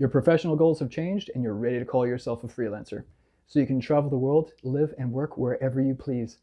Your professional goals have changed and you're ready to call yourself a freelancer. So you can travel the world, live and work wherever you please.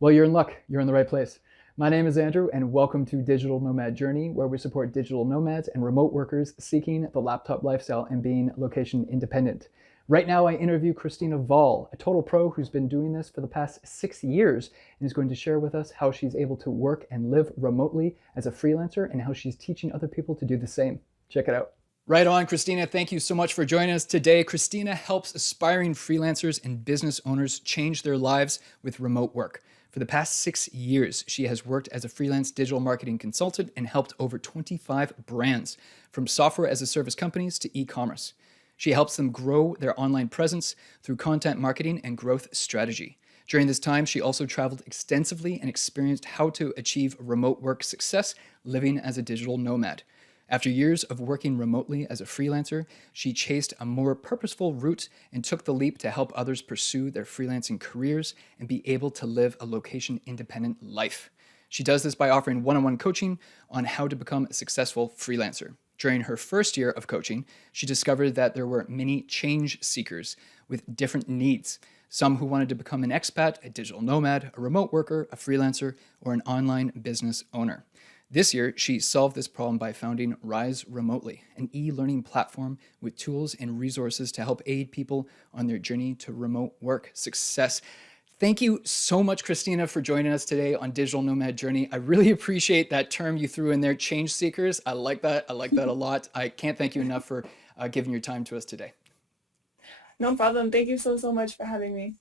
Well, you're in luck. You're in the right place. My name is Andrew, and welcome to Digital Nomad Journey, where we support digital nomads and remote workers seeking the laptop lifestyle and being location independent. Right now, I interview Christina Voll, a total pro who's been doing this for the past 6 years and is going to share with us how she's able to work and live remotely as a freelancer and how she's teaching other people to do the same. Check it out. Right on, Christina. Thank you so much for joining us today. Christina helps aspiring freelancers and business owners change their lives with remote work. For the past 6 years, she has worked as a freelance digital marketing consultant and helped over 25 brands, from software as a service companies to e-commerce. She helps them grow their online presence through content marketing and growth strategy. During this time, she also traveled extensively and experienced how to achieve remote work success living as a digital nomad. After years of working remotely as a freelancer, she chased a more purposeful route and took the leap to help others pursue their freelancing careers and be able to live a location-independent life. She does this by offering one-on-one coaching on how to become a successful freelancer. During her first year of coaching, she discovered that there were many change seekers with different needs. Some who wanted to become an expat, a digital nomad, a remote worker, a freelancer, or an online business owner. This year, she solved this problem by founding Rise Remotely, an e-learning platform with tools and resources to help aid people on their journey to remote work success. Thank you so much, Christina, for joining us today on Digital Nomad Journey. I really appreciate that term you threw in there, change seekers. I like that. I like that a lot. I can't thank you enough for giving your time to us today. No problem. Thank you so much for having me.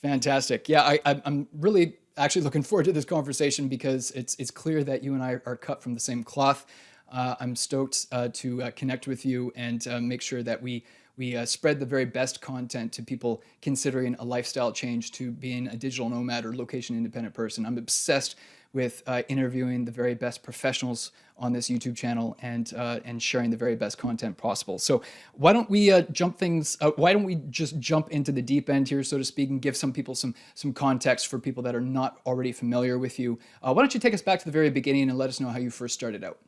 Fantastic. Yeah, I'm really actually looking forward to this conversation because it's clear that you and I are cut from the same cloth. I'm stoked to connect with you and make sure that we spread the very best content to people considering a lifestyle change to being a digital nomad or location independent person. I'm obsessed with interviewing the very best professionals on this YouTube channel and sharing the very best content possible. So why don't we why don't we just jump into the deep end here, so to speak, and give some people some context for people that are not already familiar with you. Why don't you take us back to the very beginning and let us know how you first started out?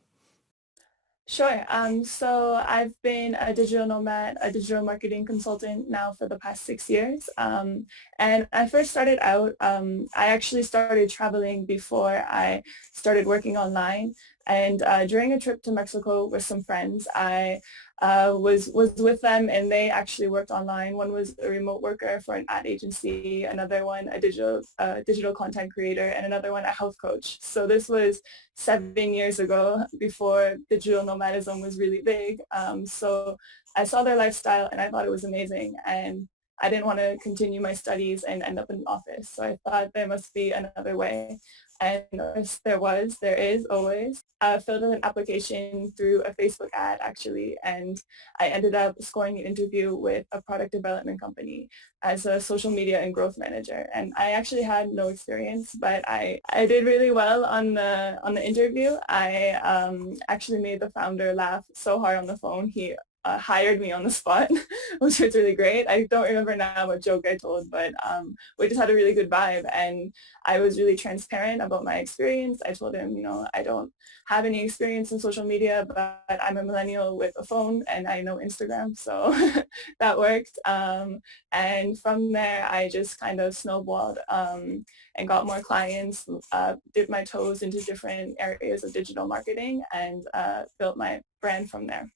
Sure. So I've been a digital nomad, a digital marketing consultant now for the past 6 years. And I first started out, I actually started traveling before I started working online. And during a trip to Mexico with some friends, I was with them, and they actually worked online. One was a remote worker for an ad agency, another one a digital content creator, and another one a health coach. So this was 7 years ago, before digital nomadism was really big. So I saw their lifestyle and I thought it was amazing. And I didn't want to continue my studies and end up in an office. So I thought there must be another way. And there is always. I filled in an application through a Facebook ad, actually, and I ended up scoring an interview with a product development company as a social media and growth manager. And I actually had no experience, but I did really well on the interview. I actually made the founder laugh so hard on the phone. He hired me on the spot, which was really great. I don't remember now what joke I told, but we just had a really good vibe. And I was really transparent about my experience. I told him, I don't have any experience in social media, but I'm a millennial with a phone and I know Instagram. So that worked. And from there, I just kind of snowballed and got more clients, dipped my toes into different areas of digital marketing, and built my brand from there.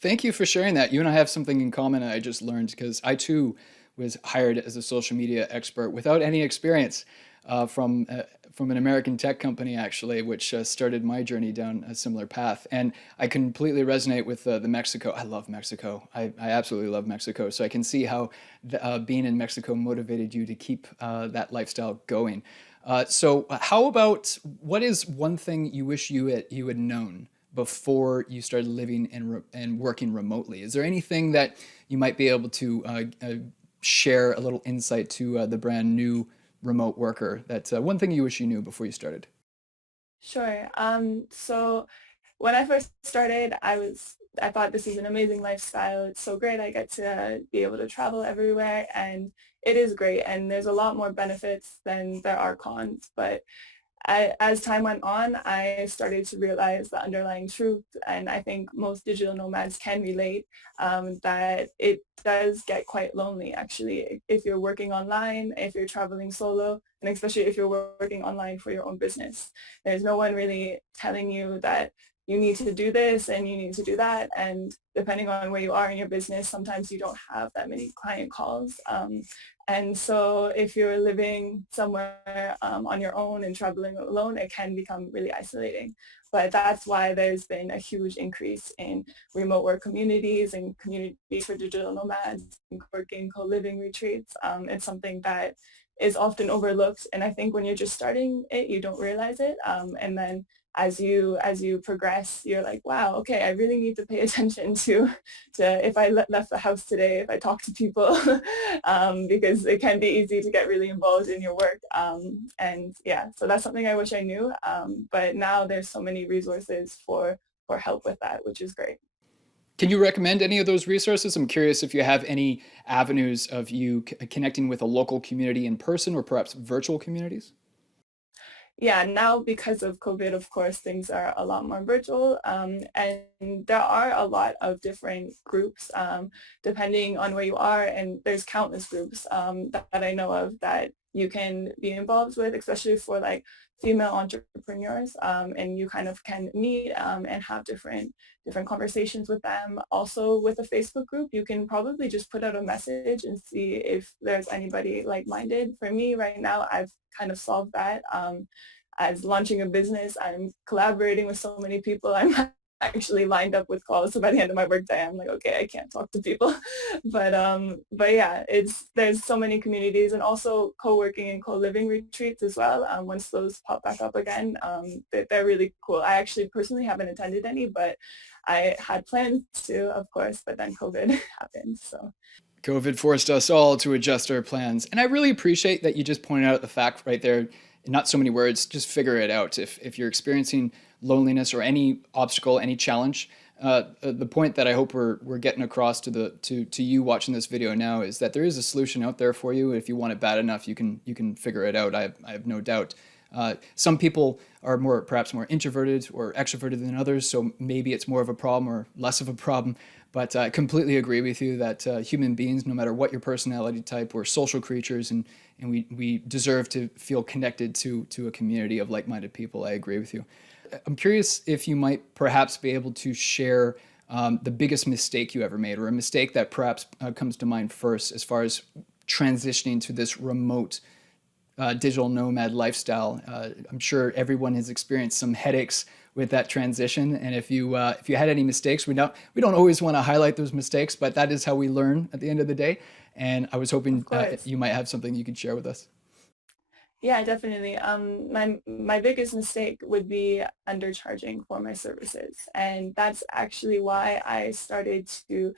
Thank you for sharing that. You and I have something in common I just learned because I too was hired as a social media expert without any experience from an American tech company actually, which started my journey down a similar path. And I completely resonate with the Mexico. I love Mexico. I absolutely love Mexico. So I can see how being in Mexico motivated you to keep that lifestyle going. So how about what is one thing you wish you had known before you started living and working remotely? Is there anything that you might be able to share a little insight to the brand new remote worker? That one thing you wish you knew before you started? Sure. So when I first started, I thought this is an amazing lifestyle. It's so great. I get to be able to travel everywhere, and it is great. And there's a lot more benefits than there are cons. But as time went on, I started to realize the underlying truth, and I think most digital nomads can relate, that it does get quite lonely actually if you're working online, if you're traveling solo, and especially if you're working online for your own business. There's no one really telling you that you need to do this and you need to do that. And depending on where you are in your business, sometimes you don't have that many client calls. And so if you're living somewhere on your own and traveling alone, it can become really isolating. But that's why there's been a huge increase in remote work communities and communities for digital nomads, working, co-living retreats. It's something that is often overlooked. And I think when you're just starting it, you don't realize it. And then as you progress, you're like, wow, okay, I really need to pay attention to if I left the house today, if I talk to people, because it can be easy to get really involved in your work. And yeah, so that's something I wish I knew. But now there's so many resources for help with that, which is great. Can you recommend any of those resources? I'm curious if you have any avenues of you connecting with a local community in person or perhaps virtual communities. Yeah, now because of COVID, of course, things are a lot more virtual, and there are a lot of different groups depending on where you are, and there's countless groups that I know of that you can be involved with, especially for like female entrepreneurs, and you kind of can meet and have different conversations with them. Also, with a Facebook group, you can probably just put out a message and see if there's anybody like-minded. For me, right now, I've kind of solved that. As launching a business, I'm collaborating with so many people. I'm actually lined up with calls. So by the end of my workday, I'm like, okay, I can't talk to people. But yeah, there's so many communities, and also co-working and co-living retreats as well. Once those pop back up again, they're really cool. I actually personally haven't attended any, but I had plans to, of course, but then COVID happened. So COVID forced us all to adjust our plans. And I really appreciate that you just pointed out the fact right there, in not so many words, just figure it out. If you're experiencing loneliness or any obstacle, any challenge, the point that I hope we're getting across to you watching this video now is that there is a solution out there for you. If you want it bad enough, you can figure it out. I have no doubt. Some people are perhaps more introverted or extroverted than others, so maybe it's more of a problem or less of a problem. But I completely agree with you that human beings, no matter what your personality type, we're social creatures, and we deserve to feel connected to a community of like-minded people. I agree with you. I'm curious if you might perhaps be able to share the biggest mistake you ever made, or a mistake that perhaps comes to mind first as far as transitioning to this remote digital nomad lifestyle. I'm sure everyone has experienced some headaches with that transition, and if you had any mistakes, we don't always want to highlight those mistakes, but that is how we learn at the end of the day. And I was of hoping course. you might have something you could share with us. Yeah, definitely. My biggest mistake would be undercharging for my services, and that's actually why I started to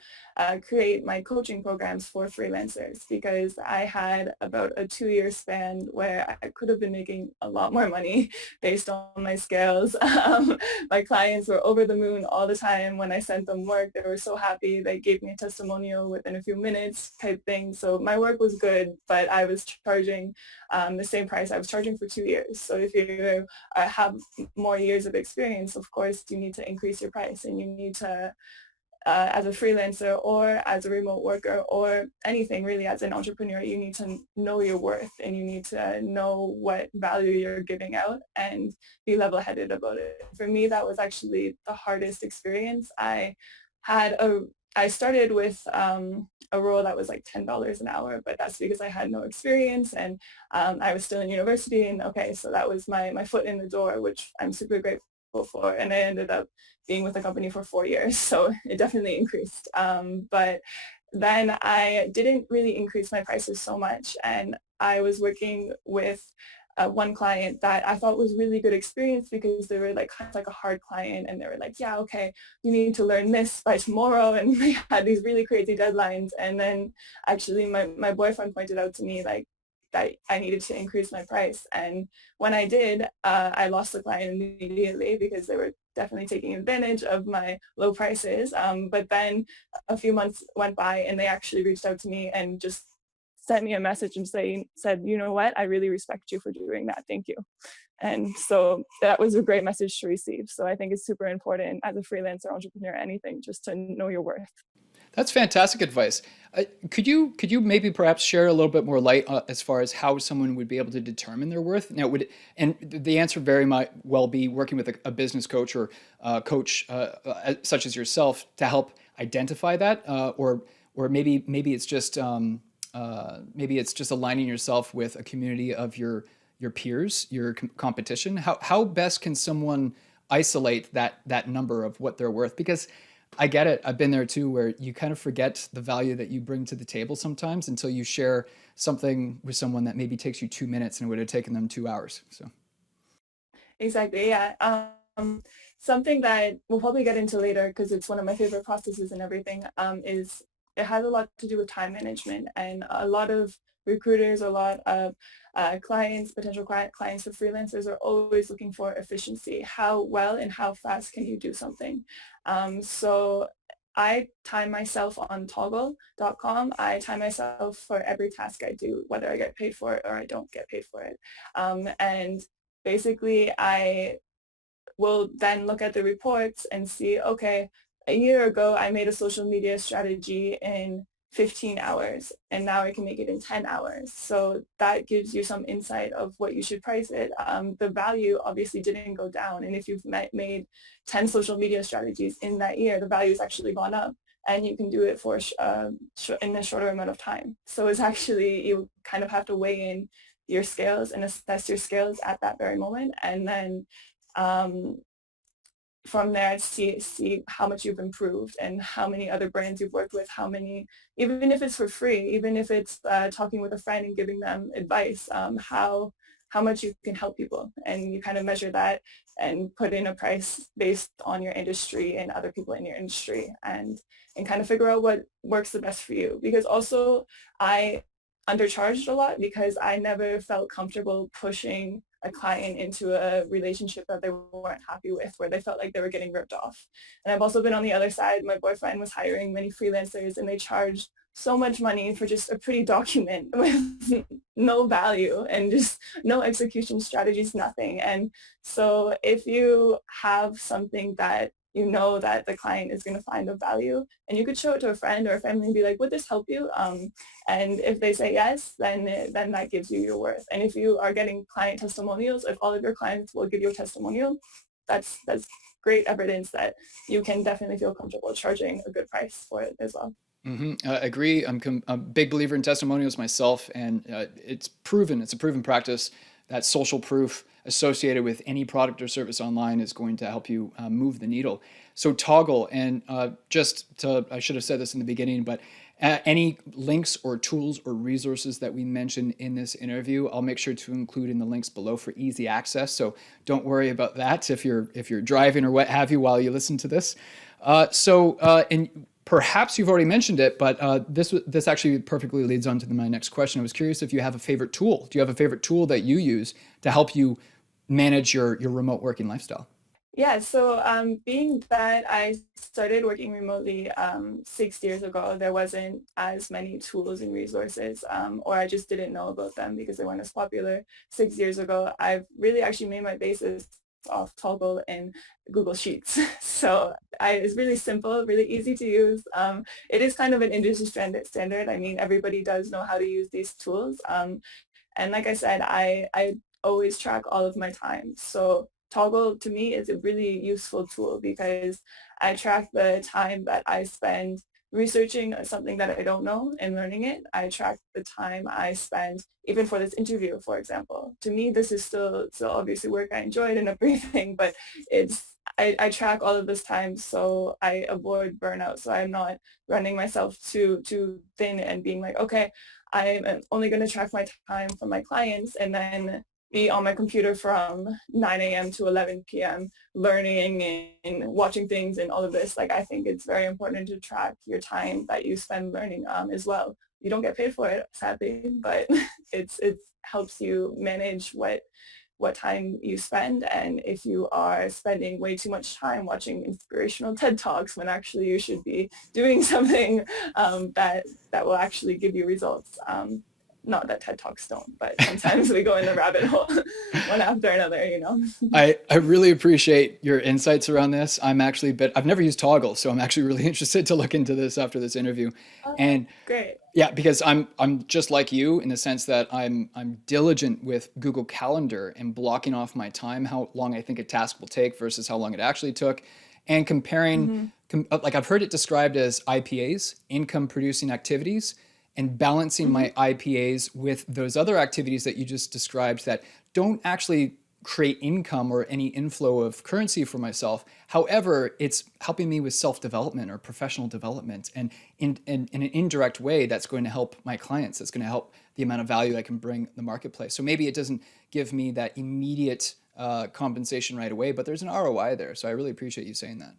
create my coaching programs for freelancers, because I had about a 2-year span where I could have been making a lot more money based on my skills. My clients were over the moon all the time when I sent them work. They were so happy. They gave me a testimonial within a few minutes type thing. So my work was good, but I was charging the same price I was charging for 2 years. So if you have more years of experience, of course, you need to increase your price, and you need to, as a freelancer or as a remote worker or anything really as an entrepreneur, you need to know your worth, and you need to know what value you're giving out and be level-headed about it. For me, that was actually the hardest experience. Had a I started with a role that was like $10 an hour, but that's because I had no experience, and I was still in university. And okay, so that was my foot in the door, which I'm super grateful for. And I ended up being with the company for 4 years, so it definitely increased. But then I didn't really increase my prices so much, and I was working with one client that I thought was really good experience, because they were like kind of like a hard client, and they were like, yeah, okay, you need to learn this by tomorrow, and they had these really crazy deadlines. And then actually my boyfriend pointed out to me like that I needed to increase my price, and when I did, I lost the client immediately because they were definitely taking advantage of my low prices. But then a few months went by, and they actually reached out to me and just sent me a message and said, you know what, I really respect you for doing that. Thank you. And so that was a great message to receive. So I think it's super important as a freelancer, entrepreneur, anything, just to know your worth. That's fantastic advice. Could you maybe perhaps share a little bit more light as far as how someone would be able to determine their worth? Now, and the answer very might well be working with a business coach or coach such as yourself to help identify that, or maybe it's just maybe it's just aligning yourself with a community of your peers, your competition. How best can someone isolate that number of what they're worth? Because I get it. I've been there too, where you kind of forget the value that you bring to the table sometimes until you share something with someone that maybe takes you 2 minutes and it would have taken them 2 hours. So, Exactly. Yeah. Something that we'll probably get into later because it's one of my favorite processes and everything, is it has a lot to do with time management, and a lot of recruiters, a lot of clients, potential clients of freelancers are always looking for efficiency. How well and how fast can you do something? So I time myself on toggle.com. I time myself for every task I do, whether I get paid for it or I don't get paid for it. And basically, I will then look at the reports and see, okay, a year ago, I made a social media strategy in 15 hours, and now I can make it in 10 hours. So that gives you some insight of what you should price it. The value obviously didn't go down. And if you've made 10 social media strategies in that year, the value has actually gone up, and you can do it for in a shorter amount of time. So it's actually, you kind of have to weigh in your scales and assess your scales at that very moment, and then um, from there see how much you've improved and how many other brands you've worked with, how many, even if it's for free, even if it's talking with a friend and giving them advice, how much you can help people, and you kind of measure that and put in a price based on your industry and other people in your industry, and kind of figure out what works the best for you. Because also I undercharged a lot because I never felt comfortable pushing a client into a relationship that they weren't happy with, where they felt like they were getting ripped off. And I've also been on the other side. My boyfriend was hiring many freelancers, and they charged so much money for just a pretty document with no value and just no execution strategies, nothing. And so if you have something that you know that the client is going to find of value, and you could show it to a friend or a family and be like, would this help you? And if they say yes, then that gives you your worth. And if you are getting client testimonials, if all of your clients will give you a testimonial, that's great evidence that you can definitely feel comfortable charging a good price for it as well. Agree. I'm a big believer in testimonials myself, and it's proven. It's a proven practice that social proof associated with any product or service online is going to help you move the needle. So Toggle, and I should have said this in the beginning, but any links or tools or resources that we mention in this interview, I'll make sure to include in the links below for easy access. So don't worry about that if you're driving or what have you while you listen to this. And perhaps you've already mentioned it, but this actually perfectly leads on to my next question. I was curious if you have a favorite tool. Do you have a favorite tool that you use to help you manage your remote working lifestyle? Yeah, so being that I started working remotely 6 years ago, there wasn't as many tools and resources, or I just didn't know about them because they weren't as popular 6 years ago. I've really actually made my basis off Toggle and Google Sheets. So it's really simple, really easy to use. It is kind of an industry standard. I mean, everybody does know how to use these tools. And like I said, I always track all of my time. So Toggle to me is a really useful tool because I track the time that I spend researching something that I don't know and learning it. I track the time I spend even for this interview, for example. To me, this is still obviously work I enjoyed and everything, but I track all of this time so I avoid burnout. So I'm not running myself too thin and being like, okay, I'm only going to track my time for my clients and then be on my computer from 9 a.m. to 11 p.m. learning and watching things and all of this. Like, I think it's very important to track your time that you spend learning as well. You don't get paid for it, sadly, but it helps you manage what time you spend, and if you are spending way too much time watching inspirational TED Talks when actually you should be doing something that will actually give you results. not that TED Talks don't, but sometimes we go in the rabbit hole one after another, you know. I really appreciate your insights around this. I've never used Toggle, so I'm actually really interested to look into this after this interview. Oh, And great. yeah, because I'm just like you in the sense that I'm diligent with Google Calendar and blocking off my time, how long I think a task will take versus how long it actually took, and comparing, Mm-hmm. like I've heard it described as IPAs, income producing activities, and balancing Mm-hmm. my IPAs with those other activities that you just described that don't actually create income or any inflow of currency for myself. However, it's helping me with self-development or professional development, and in an indirect way, that's going to help my clients. That's going to help the amount of value I can bring the marketplace. So maybe it doesn't give me that immediate compensation right away, but there's an ROI there. So I really appreciate you saying that.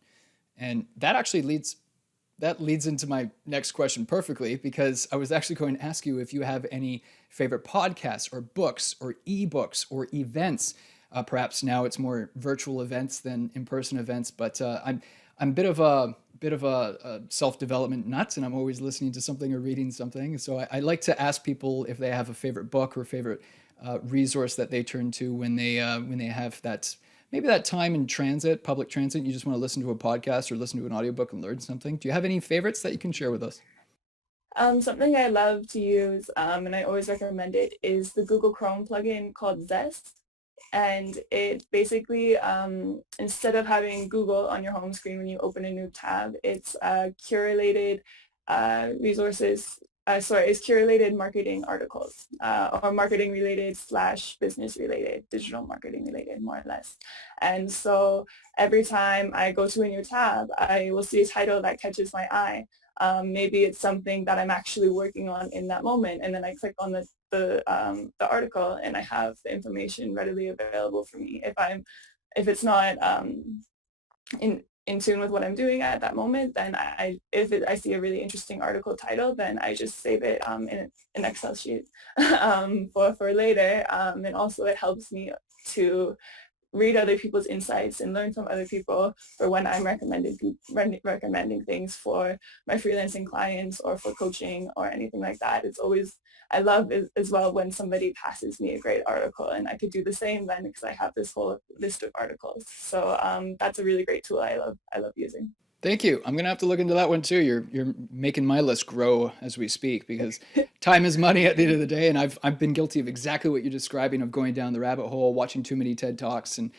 And that leads into my next question perfectly, because I was actually going to ask you if you have any favorite podcasts or books or ebooks or events. Perhaps now it's more virtual events than in-person events, but I'm a bit of a self-development nut, and I'm always listening to something or reading something. So I like to ask people if they have a favorite book or favorite resource that they turn to when they have that, maybe that time in transit, public transit, you just want to listen to a podcast or listen to an audiobook and learn something. Do you have any favorites that you can share with us? Something I love to use, and I always recommend it, is the Google Chrome plugin called Zest. And it basically, instead of having Google on your home screen when you open a new tab, it's curated resources. It's curated marketing articles or marketing related / business related, digital marketing related, more or less. And so every time I go to a new tab, I will see a title that catches my eye. Maybe it's something that I'm actually working on in that moment, and then I click on the article, and I have the information readily available for me. If it's not in tune with what I'm doing at that moment, then I see a really interesting article title, then I just save it in an Excel sheet for later. And also it helps me to read other people's insights and learn from other people for when I'm recommending things for my freelancing clients or for coaching or anything like that. It's always, I love it as well when somebody passes me a great article, and I could do the same then because I have this whole list of articles. So that's a really great tool I love using. Thank you. I'm gonna have to look into that one too. You're making my list grow as we speak, because time is money at the end of the day, and I've been guilty of exactly what you're describing, of going down the rabbit hole, watching too many TED Talks, and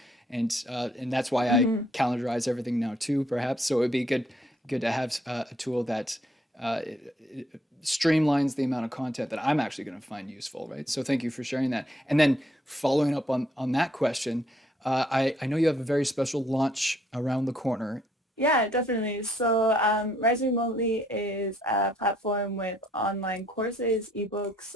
that's why I Mm-hmm. calendarize everything now too, perhaps. So it'd be good to have a tool that it streamlines the amount of content that I'm actually going to find useful, right? So thank you for sharing that. And then following up on that question, I know you have a very special launch around the corner. Yeah, definitely. So Rise Remotely is a platform with online courses, ebooks,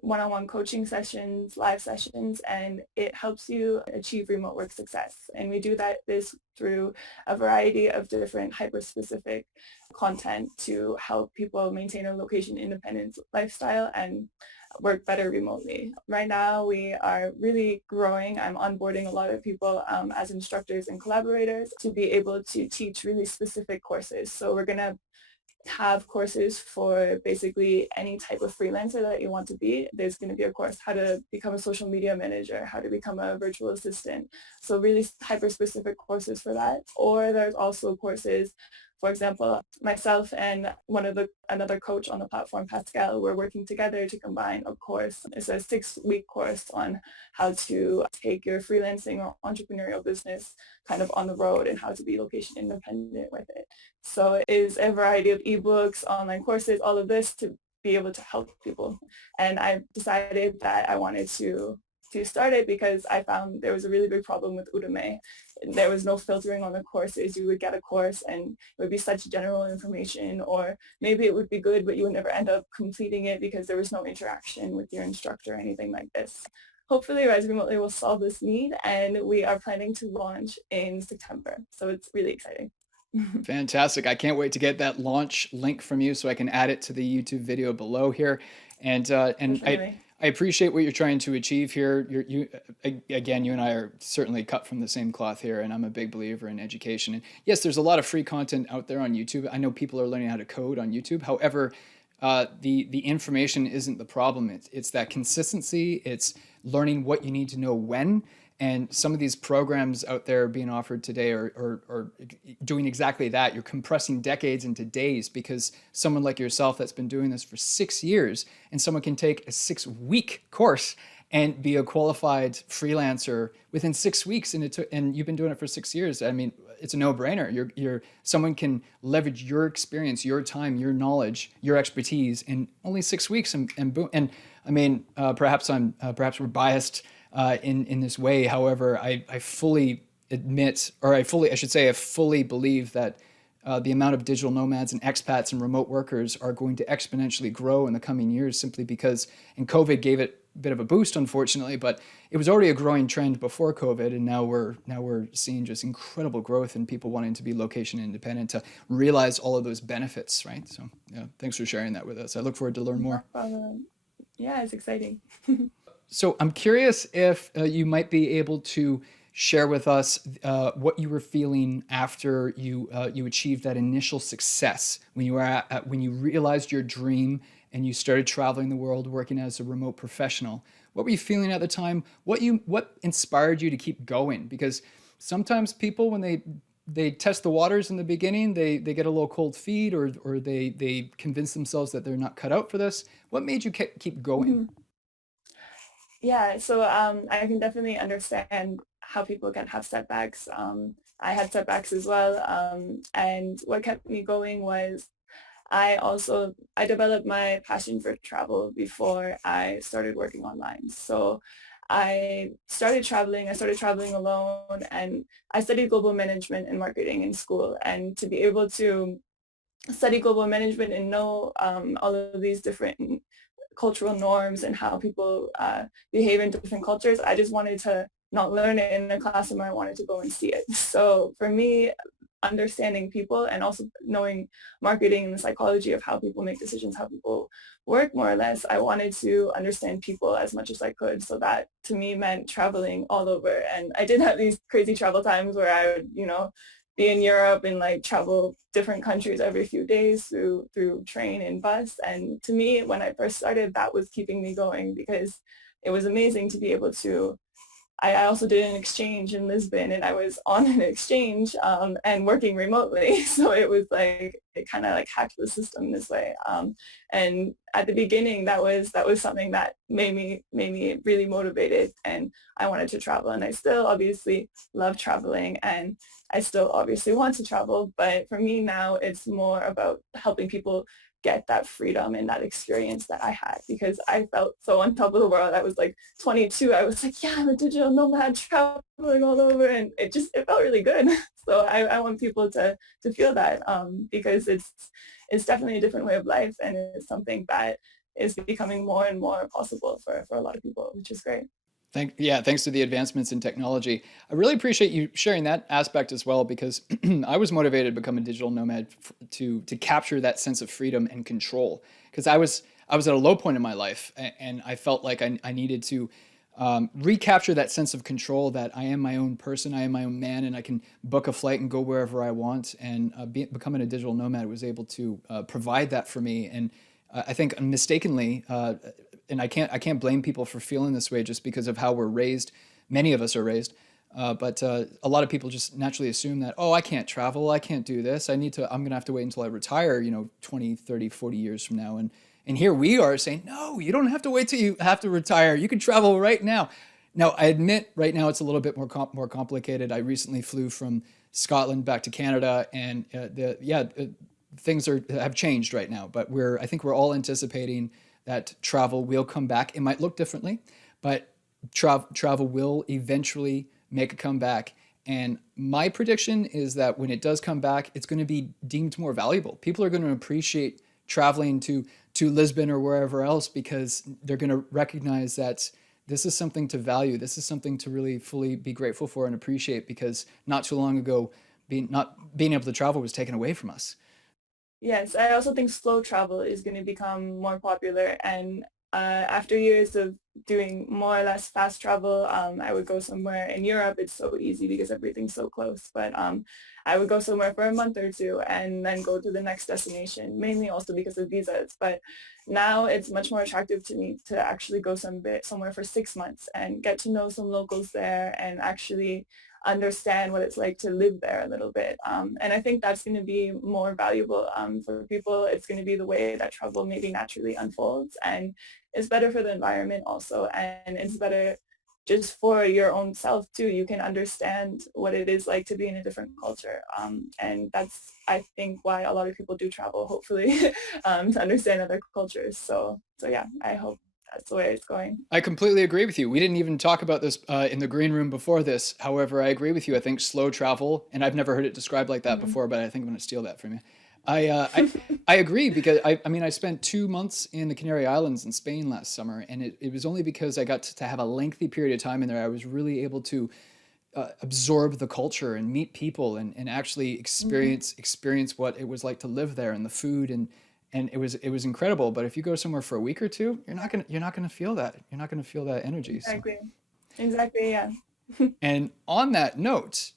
one-on-one coaching sessions, live sessions, and it helps you achieve remote work success. And we do this through a variety of different hyper-specific content to help people maintain a location independent lifestyle and work better remotely. Right now, we are really growing. I'm onboarding a lot of people as instructors and collaborators to be able to teach really specific courses. So we're going to have courses for basically any type of freelancer that you want to be. There's going to be a course how to become a social media manager, how to become a virtual assistant. So really hyper specific courses for that. Or there's also courses, for example, myself and another coach on the platform, Pascal, we're working together to combine a course. It's a 6-week course on how to take your freelancing or entrepreneurial business kind of on the road and how to be location independent with it. So it is a variety of ebooks, online courses, all of this to be able to help people. And I decided that I wanted to start it because I found there was a really big problem with Udemy. There was no filtering on the courses. You would get a course and it would be such general information, or maybe it would be good, but you would never end up completing it because there was no interaction with your instructor or anything like this. Hopefully Rise Remotely will solve this need, and we are planning to launch in September. So it's really exciting. Fantastic. I can't wait to get that launch link from you so I can add it to the YouTube video below here. And Definitely. I appreciate what you're trying to achieve here. Again, you and I are certainly cut from the same cloth here, and I'm a big believer in education. And yes, there's a lot of free content out there on YouTube. I know people are learning how to code on YouTube. However, the information isn't the problem. It's that consistency. It's learning what you need to know when. And some of these programs out there being offered today are doing exactly that. You're compressing decades into days because someone like yourself that's been doing this for 6 years, and someone can take a 6 week course and be a qualified freelancer within 6 weeks, and you've been doing it for 6 years. I mean, it's a no-brainer. You're someone can leverage your experience, your time, your knowledge, your expertise in only 6 weeks, and boom. And I mean, perhaps we're biased in this way. However, I fully admit, or I should say, I fully believe that the amount of digital nomads and expats and remote workers are going to exponentially grow in the coming years, simply because, and COVID gave it a bit of a boost, unfortunately, but it was already a growing trend before COVID, and now we're seeing just incredible growth in people wanting to be location independent, to realize all of those benefits, right? So yeah, thanks for sharing that with us. I look forward to learn No more. problem. Yeah, it's exciting. So I'm curious if you might be able to share with us what you were feeling after you achieved that initial success when you were when you realized your dream and you started traveling the world working as a remote professional. What were you feeling at the time? What inspired you to keep going? Because sometimes people, when they test the waters in the beginning, they get a little cold feet, or they convince themselves that they're not cut out for this. What made you keep going? Mhm. Yeah, so I can definitely understand how people can have setbacks. I had setbacks as well, and what kept me going was I developed my passion for travel before I started working online. So I started traveling alone, and I studied global management and marketing in school. And to be able to study global management and know all of these different cultural norms and how people behave in different cultures, I just wanted to not learn it in a classroom. I wanted to go and see it. So for me, understanding people and also knowing marketing and the psychology of how people make decisions, how people work more or less, I wanted to understand people as much as I could. So that to me meant traveling all over. And I did have these crazy travel times where I would, be in Europe and like travel different countries every few days through train and bus. And to me, when I first started, that was keeping me going because it was amazing to be able to. I also did an exchange in Lisbon, and I was on an exchange and working remotely. So it was like it kind of like hacked the system this way. And at the beginning, that was something that made me really motivated, and I wanted to travel. And I still obviously love traveling, and I still obviously want to travel. But for me now, it's more about helping people get that freedom and that experience that I had, because I felt so on top of the world. I was like 22. I was like, yeah, I'm a digital nomad traveling all over, and it felt really good. So I want people to feel that because it's definitely a different way of life, and it's something that is becoming more and more possible for a lot of people, which is great. Thanks to the advancements in technology. I really appreciate you sharing that aspect as well, because I was motivated to become a digital nomad to capture that sense of freedom and control. Because I was at a low point in my life, and I felt like I needed to recapture that sense of control, that I am my own person, I am my own man, and I can book a flight and go wherever I want. And becoming a digital nomad was able to provide that for me. And I think mistakenly, and I can't blame people for feeling this way just because of how we're raised. Many of us are raised, but a lot of people just naturally assume that, oh, I can't travel, I can't do this. I'm gonna have to wait until I retire, 20, 30, 40 years from now. And here we are saying, no, you don't have to wait till you have to retire. You can travel right now. Now, I admit right now it's a little bit more complicated. I recently flew from Scotland back to Canada, and things have changed right now. But I think we're all anticipating that travel will come back. It might look differently, but travel will eventually make a comeback. And my prediction is that when it does come back, it's going to be deemed more valuable. People are going to appreciate traveling to Lisbon or wherever else, because they're going to recognize that this is something to value. This is something to really fully be grateful for and appreciate, because not too long ago, not being able to travel was taken away from us. Yes, I also think slow travel is going to become more popular, and After years of doing more or less fast travel, I would go somewhere in Europe. It's so easy because everything's so close. But I would go somewhere for a month or two and then go to the next destination, mainly also because of visas. But now it's much more attractive to me to actually go somewhere for 6 months and get to know some locals there and actually understand what it's like to live there a little bit. And I think that's going to be more valuable for people. It's going to be the way that travel maybe naturally unfolds, and it's better for the environment also, and it's better just for your own self too. You can understand what it is like to be in a different culture. And that's, I think, why a lot of people do travel, hopefully, to understand other cultures. So yeah, I hope that's the way it's going. I completely agree with you. We didn't even talk about this in the green room before this. However, I agree with you. I think slow travel, and I've never heard it described like that before, but I think I'm going to steal that from you. I agree because I mean, I spent 2 months in the Canary Islands in Spain last summer, and it was only because I got to have a lengthy period of time in there. I was really able to absorb the culture and meet people and actually experience what it was like to live there and the food and it was incredible. But if you go somewhere for a week or two, you're not gonna feel that. You're not gonna feel that energy. So. Exactly. Exactly. Yeah. And on that note,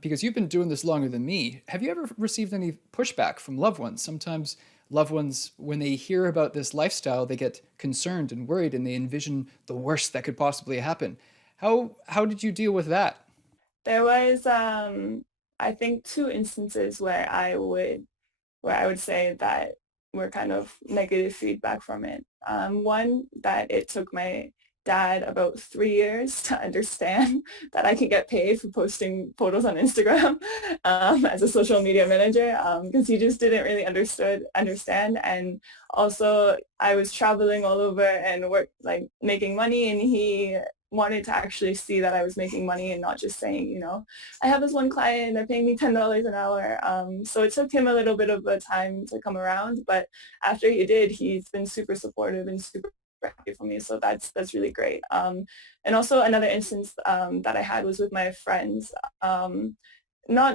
because you've been doing this longer than me, have you ever received any pushback from loved ones? Sometimes loved ones, when they hear about this lifestyle, they get concerned and worried, and they envision the worst that could possibly happen. How did you deal with that? There was, I think, two instances where I would say that were kind of negative feedback from it. One, that it took my dad about 3 years to understand that I can get paid for posting photos on Instagram as a social media manager, because he just didn't really understand. And also, I was traveling all over and like making money, and he wanted to actually see that I was making money and not just saying, I have this one client, they're paying me $10 an hour. So it took him a little bit of a time to come around, but after he did, he's been super supportive and super happy for me. So that's really great. And also another instance that I had was with my friends.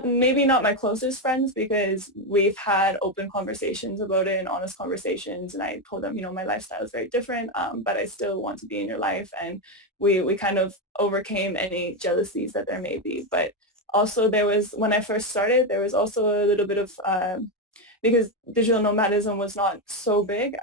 Maybe not my closest friends, because we've had open conversations about it and honest conversations, and I told them, my lifestyle is very different, but I still want to be in your life, and we kind of overcame any jealousies that there may be. But also when I first started, there was also a little bit of because digital nomadism was not so big.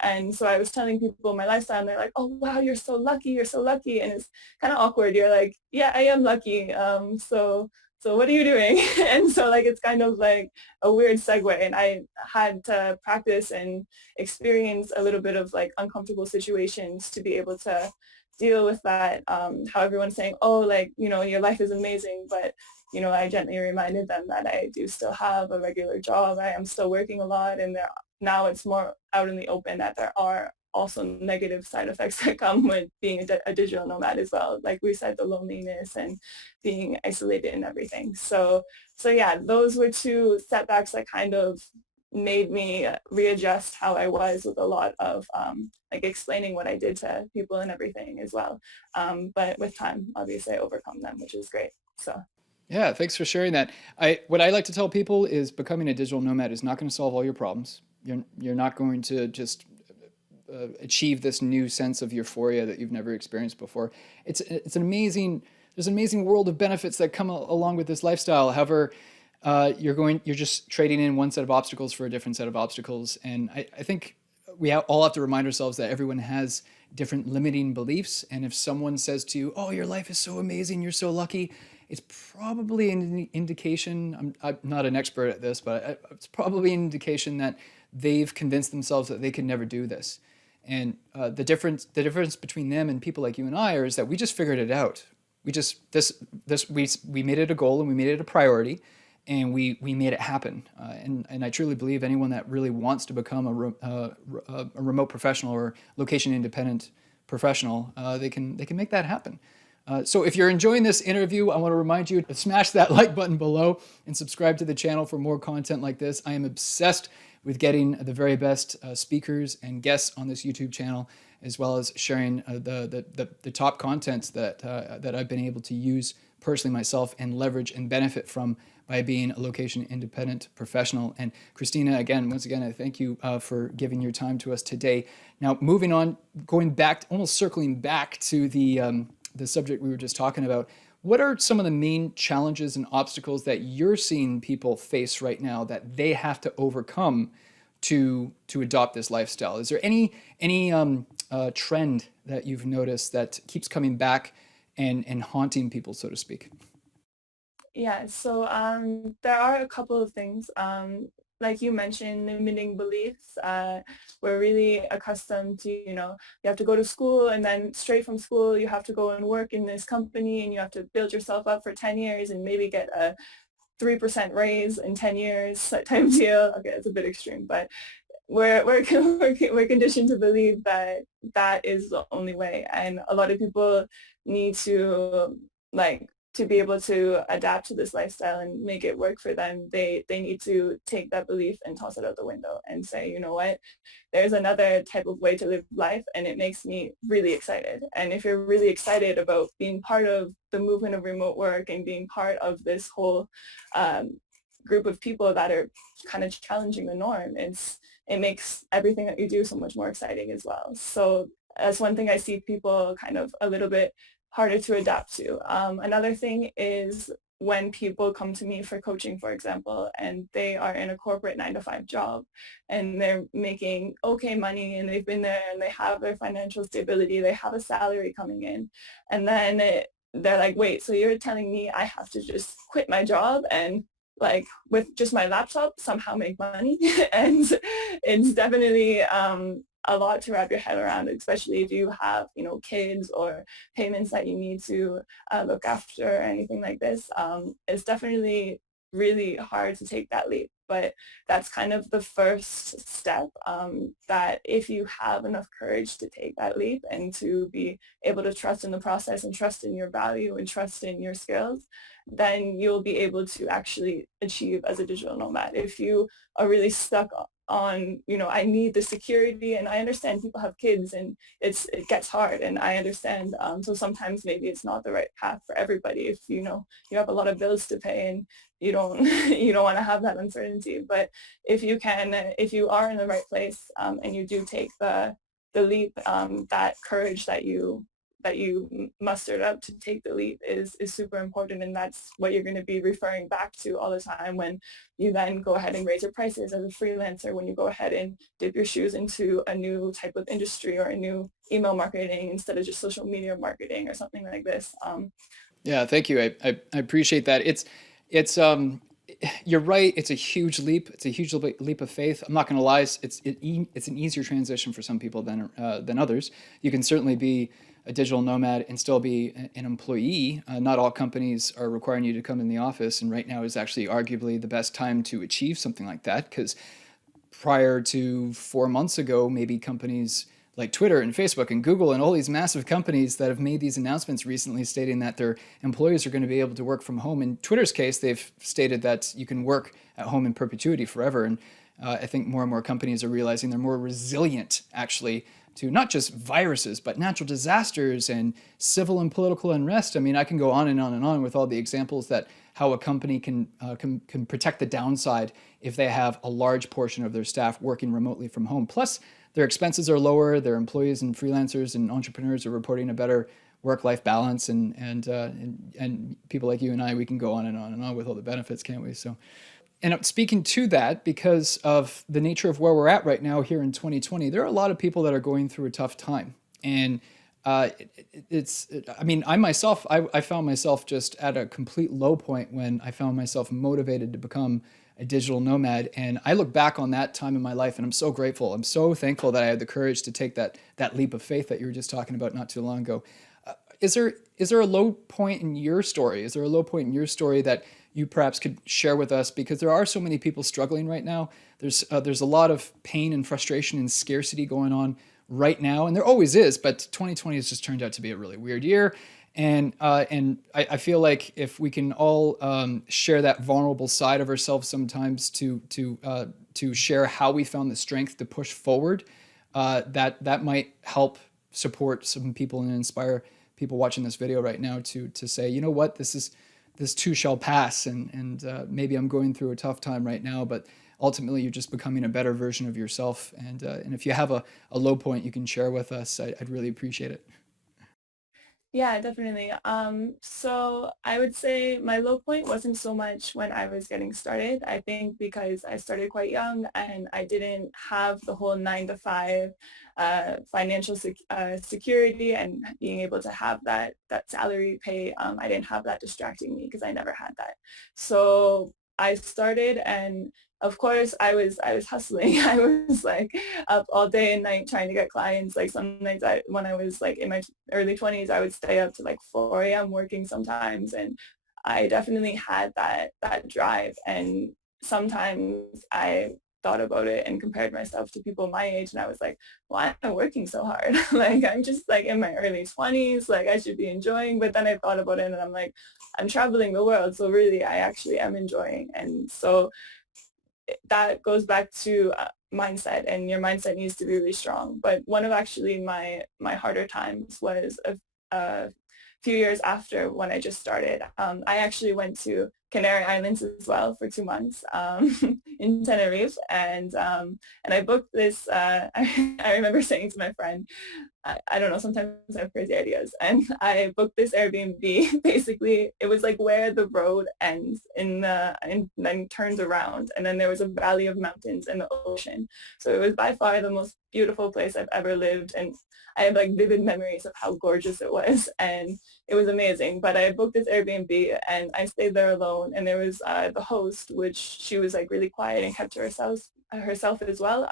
And so I was telling people my lifestyle, and they're like, oh, wow, you're so lucky. You're so lucky. And it's kind of awkward. You're like, yeah, I am lucky. So what are you doing? And so like, it's kind of like a weird segue. And I had to practice and experience a little bit of like uncomfortable situations to be able to deal with that. How everyone's saying, oh, like, your life is amazing, but I gently reminded them that I do still have a regular job. I am still working a lot, and now it's more out in the open that there are also negative side effects that come with being a digital nomad as well. Like we said, the loneliness and being isolated and everything. So yeah, those were two setbacks that kind of made me readjust how I was with a lot of like explaining what I did to people and everything as well. But with time, obviously, I overcome them, which is great. So. Yeah, thanks for sharing that. What I like to tell people is becoming a digital nomad is not going to solve all your problems. You're not going to just achieve this new sense of euphoria that you've never experienced before. It's an amazing there's an amazing world of benefits that come along with this lifestyle. However, you're just trading in one set of obstacles for a different set of obstacles, and I think all have to remind ourselves that everyone has different limiting beliefs. And if someone says to you, "Oh, your life is so amazing, you're so lucky," it's probably an indication. I'm not an expert at this, but it's probably an indication that they've convinced themselves that they can never do this. And the difference between them and people like you and I is that we just figured it out. We made it a goal, and we made it a priority, and we made it happen. And I truly believe anyone that really wants to become a remote professional or location independent professional, they can make that happen. So if you're enjoying this interview, I want to remind you to smash that like button below and subscribe to the channel for more content like this. I am obsessed with getting the very best speakers and guests on this YouTube channel, as well as sharing the top contents that I've been able to use personally myself and leverage and benefit from by being a location independent professional. And Christina, again, once again, I thank you for giving your time to us today. Now, moving on, going back, almost circling back to the subject we were just talking about, what are some of the main challenges and obstacles that you're seeing people face right now that they have to overcome to adopt this lifestyle? Is there any trend that you've noticed that keeps coming back and haunting people, so to speak? Yeah, so there are a couple of things. Like you mentioned, limiting beliefs. We're really accustomed to, you have to go to school and then straight from school you have to go and work in this company and you have to build yourself up for 10 years and maybe get a 3% raise in 10 years type deal. Okay, it's a bit extreme, but we're conditioned to believe that that is the only way, and a lot of people need to like to be able to adapt to this lifestyle and make it work for them. They need to take that belief and toss it out the window and say, you know what, there's another type of way to live life, and it makes me really excited. And if you're really excited about being part of the movement of remote work and being part of this whole group of people that are kind of challenging the norm, it makes everything that you do so much more exciting as well. So that's one thing I see people kind of a little bit harder to adapt to. Another thing is when people come to me for coaching, for example, and they are in a corporate 9-to-5 job and they're making okay money and they've been there and they have their financial stability, they have a salary coming in, and then they're like, wait, so you're telling me I have to just quit my job and like with just my laptop somehow make money? And it's definitely a lot to wrap your head around, especially if you have, kids or payments that you need to look after or anything like this. It's definitely really hard to take that leap, but that's kind of the first step, that if you have enough courage to take that leap and to be able to trust in the process and trust in your value and trust in your skills, then you'll be able to actually achieve as a digital nomad. If you are really stuck on, I need the security, and I understand people have kids and it gets hard, and I understand. So sometimes maybe it's not the right path for everybody if you have a lot of bills to pay and you don't you don't want to have that uncertainty. But if you are in the right place, and you do take the leap, that courage that you mustered up to take the leap is super important, and that's what you're going to be referring back to all the time when you then go ahead and raise your prices as a freelancer, when you go ahead and dip your shoes into a new type of industry or a new email marketing instead of just social media marketing or something like this. Yeah, thank you. I appreciate that. It's you're right. It's a huge leap. It's a huge leap of faith. I'm not going to lie. It's an easier transition for some people than others. You can certainly be a digital nomad and still be an employee. Not all companies are requiring you to come in the office, and right now is actually arguably the best time to achieve something like that, because prior to 4 months ago, maybe companies like Twitter and Facebook and Google and all these massive companies that have made these announcements recently stating that their employees are going to be able to work from home. In Twitter's case, they've stated that you can work at home in perpetuity forever. And I think more and more companies are realizing they're more resilient, actually, to not just viruses, but natural disasters and civil and political unrest. I mean, I can go on and on and on with all the examples that how a company can protect the downside if they have a large portion of their staff working remotely from home. Plus, their expenses are lower. Their employees and freelancers and entrepreneurs are reporting a better work-life balance, and people like you and I, we can go on and on and on with all the benefits, can't we? So, and speaking to that, because of the nature of where we're at right now here in 2020, there are a lot of people that are going through a tough time, and I mean, I found myself just at a complete low point when I found myself motivated to become a digital nomad. And I look back on that time in my life and I'm so grateful. I'm so thankful that I had the courage to take that leap of faith that you were just talking about not too long ago. Is there a low point in your story? Is there a low point in your story that you perhaps could share with us? Because there are so many people struggling right now. There's a lot of pain and frustration and scarcity going on right now, and there always is. But 2020 has just turned out to be a really weird year, and I feel like if we can all share that vulnerable side of ourselves sometimes to share how we found the strength to push forward, that might help support some people and inspire people watching this video right now to say, you know what, this too shall pass, and maybe I'm going through a tough time right now, but ultimately you're just becoming a better version of yourself. And if you have a low point you can share with us, I'd really appreciate it. Yeah, definitely. So I would say my low point wasn't so much when I was getting started. I think because I started quite young and I didn't have the whole 9 to 5 financial security and being able to have that salary pay. I didn't have that distracting me because I never had that. So I started, and of course I was hustling. I was like up all day and night trying to get clients. Like some nights when I was like in my early 20s, I would stay up to like 4 a.m. working sometimes, and I definitely had that drive. And sometimes I thought about it and compared myself to people my age, and I was like, why am I working so hard? Like I'm just like in my early 20s, like I should be enjoying. But then I thought about it and I'm like, I'm traveling the world, so really I actually am enjoying. And so that goes back to mindset, and your mindset needs to be really strong. But one of actually my harder times was a few years after when I just started. I actually went to Canary Islands as well for 2 months in Tenerife, and I booked this. I remember saying to my friend, I don't know, sometimes I have crazy ideas. And I booked this Airbnb. Basically, it was like where the road ends and then turns around. And then there was a valley of mountains and the ocean. So it was by far the most beautiful place I've ever lived. And I have like vivid memories of how gorgeous it was. And it was amazing. But I booked this Airbnb and I stayed there alone. And there was the host, which she was like really quiet and kept to herself as well.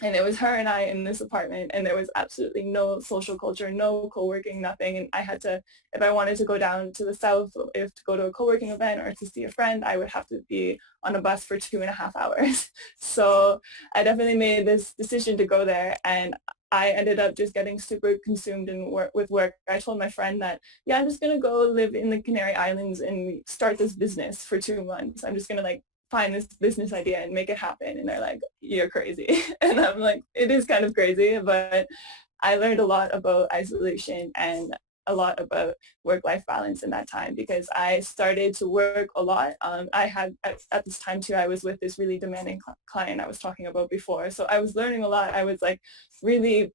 And it was her and I in this apartment, and there was absolutely no social culture, no co-working, nothing. And I had to, if I wanted to go down to the south, if to go to a co-working event or to see a friend, I would have to be on a bus for 2.5 hours. So I definitely made this decision to go there, and I ended up just getting super consumed with work. I told my friend that, yeah, I'm just going to go live in the Canary Islands and start this business for 2 months. I'm just going to like find this business idea and make it happen. And they're like, you're crazy. And I'm like, it is kind of crazy, but I learned a lot about isolation and a lot about work-life balance in that time, because I started to work a lot. I had at this time too, I was with this really demanding client I was talking about before. So I was learning a lot. I was like really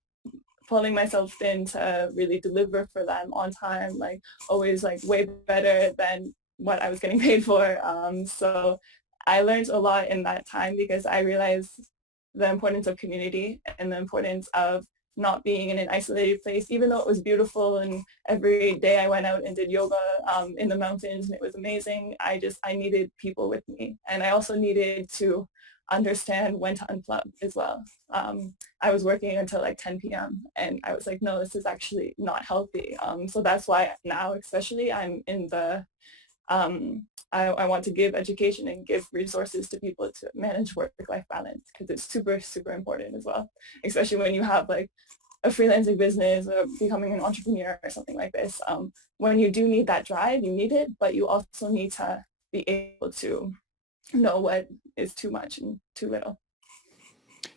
pulling myself thin to really deliver for them on time, like always like way better than what I was getting paid for. So I learned a lot in that time because I realized the importance of community and the importance of not being in an isolated place, even though it was beautiful and every day I went out and did yoga in the mountains and it was amazing. I needed people with me, and I also needed to understand when to unplug as well. I was working until like 10 p.m. and I was like, no, this is actually not healthy. So that's why now, especially, I'm in the I want to give education and give resources to people to manage work-life balance, because it's super, super important as well, especially when you have like a freelancing business or becoming an entrepreneur or something like this. When you do need that drive, you need it, but you also need to be able to know what is too much and too little.